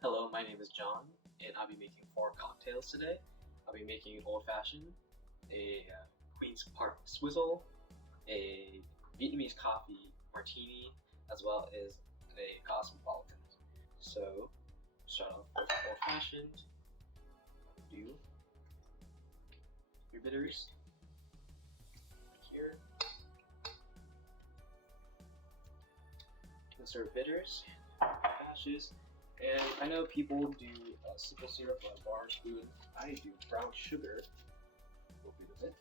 Hello, my name is John, and I'll be making 4 cocktails today. I'll be making an old-fashioned, a Queen's Park Swizzle, a Vietnamese coffee martini, as well as a Cosmopolitan. So, start off with old-fashioned. Do your bitters here. Insert bitters, ashes. And I know people do simple syrup on a Barspoon. I do brown sugar a little bit of it.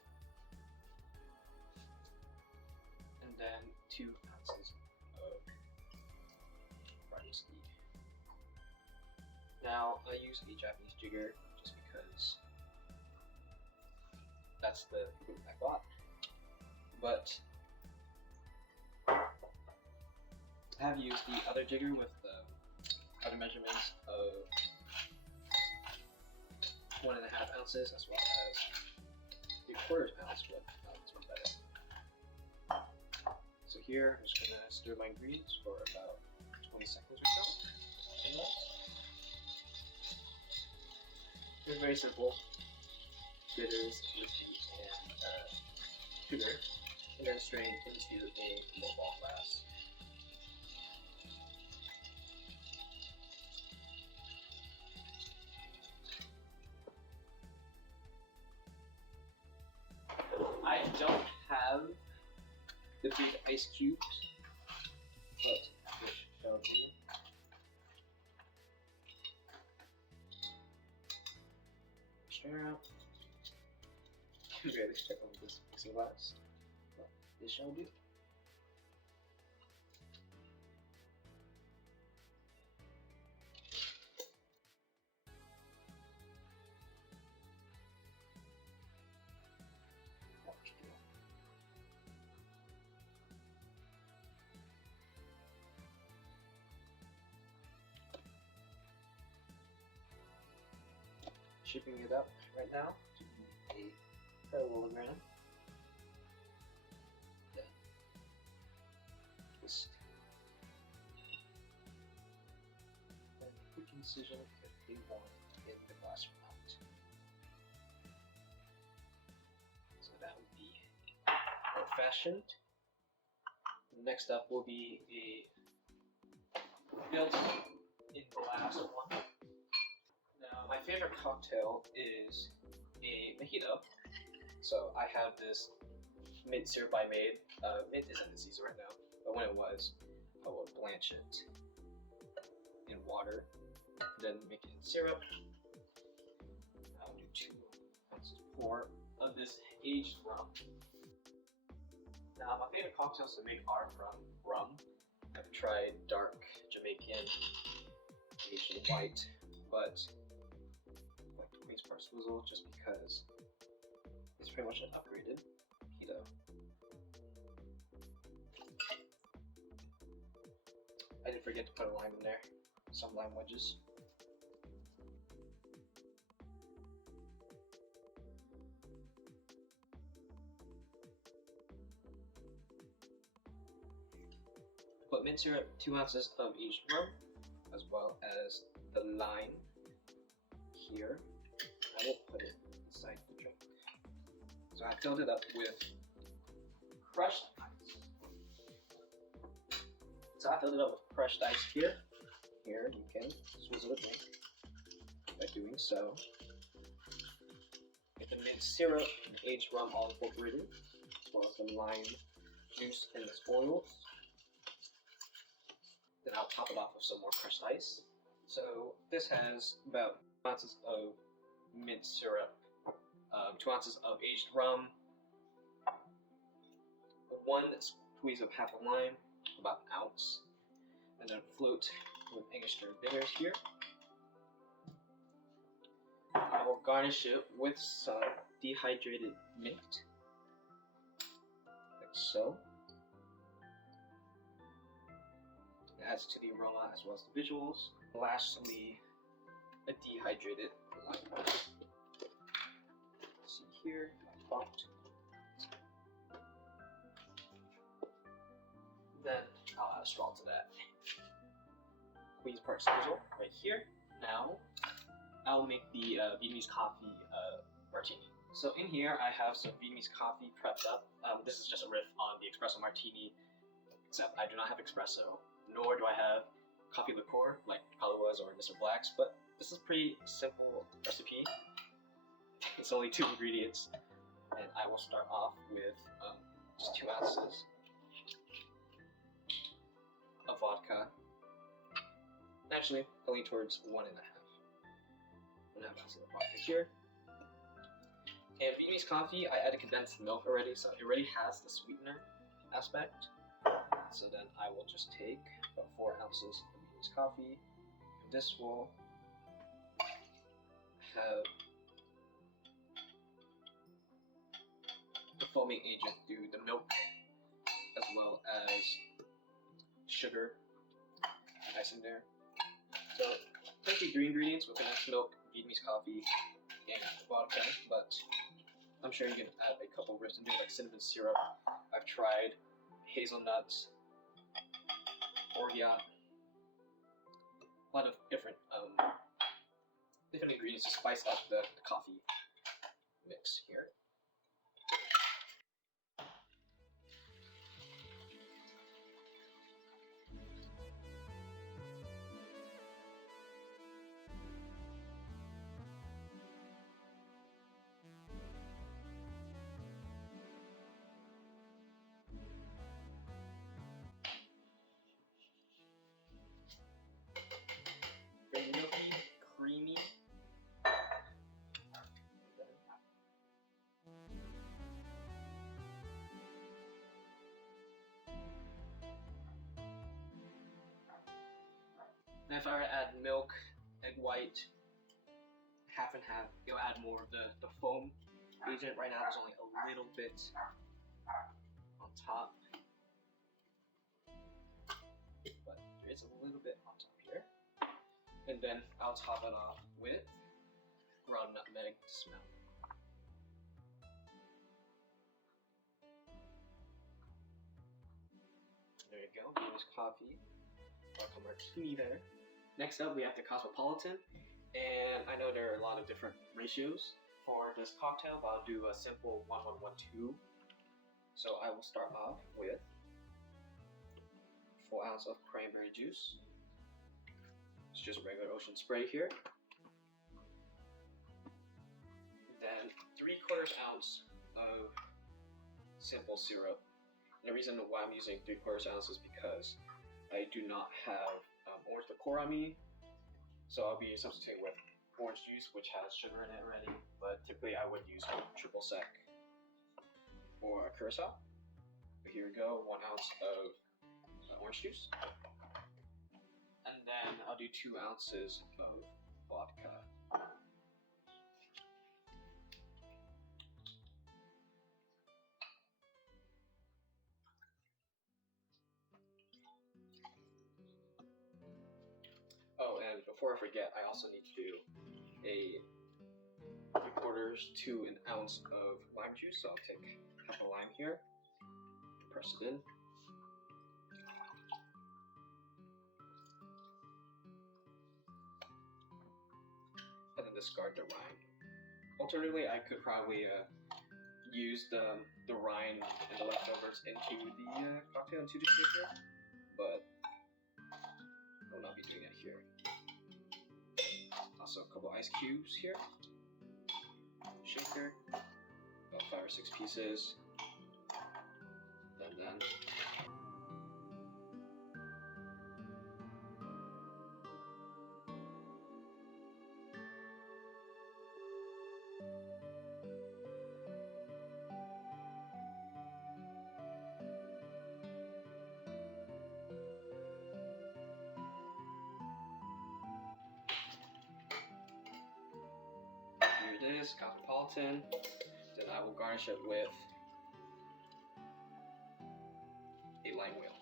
And then 2 ounces of Sobieski. Now I use a Japanese jigger just because that's the equipment I bought. But I have used the other jigger with the other measurements of 1.5 ounces as well as 3/4 ounce, but this one better. So here I'm just gonna stir my ingredients for about 20 seconds or so. It's very simple. Bitters, whiskey, and sugar, and then strain into a lowball glass. I don't have the big ice cubes, but I shall do. Stir out. I'm ready to check on this mixing glass, but this shall do. Shipping it up right now to a parallelogram. Then twist. Then a quick incision if you want in the glass or not. So that would be old-fashioned. Next up will be a built-in glass one. Now, my favorite cocktail is a mojito. So I have this mint syrup I made. Mint isn't in season right now, but when it was, I would blanch it in water, then make it in syrup. I'll do 2 ounces pour of this aged rum. Now, my favorite cocktails to make are from rum. I've tried dark Jamaican, Asian white, but like the Queen's Park Swizzle just because it's pretty much an upgraded mojito. I did forget to put a lime in there, some lime wedges. Put mint syrup, 2 ounces of aged rum, as well as the lime here. I will put it inside the drink. So I filled it up with crushed ice. Here. Here you can swizzle the drink by doing so. Get the mint syrup and aged rum all incorporated, as well as the lime juice and the oils. Then I'll top it off with some more crushed ice. So this has about 2 ounces of mint syrup, 2 ounces of aged rum, 1 squeeze of half a lime, about an ounce, and then float with Angostura bitters here. I will garnish it with some dehydrated mint, like so. It adds to the aroma as well as the visuals. Lastly, a dehydrated lime. See here, I bumped. Then I'll add a straw to that. Queen's Park Swizzle right here. Now, I'll make the Vietnamese coffee martini. So in here, I have some Vietnamese coffee prepped up. This is just a riff on the espresso martini, except I do not have espresso, nor do I have coffee liqueur like Kaluas or Mr. Black's, but this is a pretty simple recipe. It's only 2 ingredients, and I will start off with just 2 ounces of vodka. Actually, I lean towards 1.5 ounces of vodka here. And Vietnamese coffee, I added condensed milk already, so it already has the sweetener aspect. So then I will just take about 4 ounces of Vietnamese coffee. And this will have the foaming agent through the milk, as well as sugar nice in there. So technically 3 ingredients with condensed milk, Vietnamese coffee, and vodka, but I'm sure you can add a couple riffs in there like cinnamon syrup. I've tried hazelnuts, orgeat, a lot of different ingredients to spice up the coffee mix here. Very milky, creamy. And if I were to add milk, egg white, half and half, you'll add more of the foam agent. Right now there's only a little bit on top, but there is a little bit on top here. And then I'll top it off with ground nutmeg to smell. There you go, Vietnamese coffee, vodka martini there. Next up we have the Cosmopolitan, and I know there are a lot of different ratios for this cocktail, but I'll do a simple 1-1-1-2. So I will start off with 4 ounces of cranberry juice. It's just regular ocean spray here. Then 3/4 ounce of simple syrup. And the reason why I'm using 3/4 ounce is because I do not have orange liqueur on me, so I'll be substituting with orange juice, which has sugar in it already. But typically I would use triple sec or a curacao. But here we go, 1 ounce of orange juice. And then I'll do 2 ounces of vodka. Oh, and before I forget, I also need to do a 3/4 to an ounce of lime juice. So I'll take half a lime here, press it in. And then discard the rind. Alternatively, I could probably use the rind and the leftovers into the cocktail into the shaker, but I will not be doing it here. Also, a couple ice cubes here. Shaker, about 5 or 6 pieces, and then here it is, Cosmopolitan. Then I will garnish it with a lime wheel.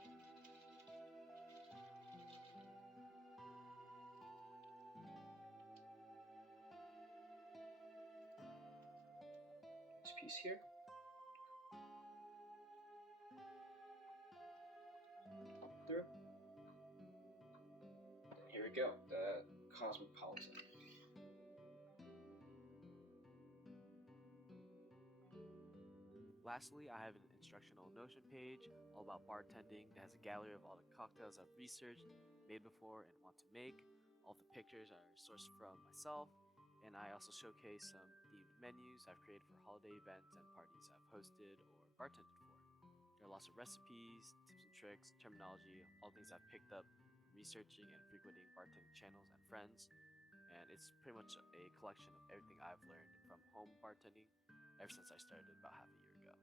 This piece here. Through. And here we go, the Cosmopolitan. Lastly, I have an instructional Notion page all about bartending that has a gallery of all the cocktails I've researched, made before, and want to make. All the pictures are sourced from myself, and I also showcase some themed menus I've created for holiday events and parties I've hosted or bartended for. There are lots of recipes, tips and tricks, terminology, all things I've picked up researching and frequenting bartending channels and friends, and it's pretty much a collection of everything I've learned from home bartending ever since I started about half a year ago.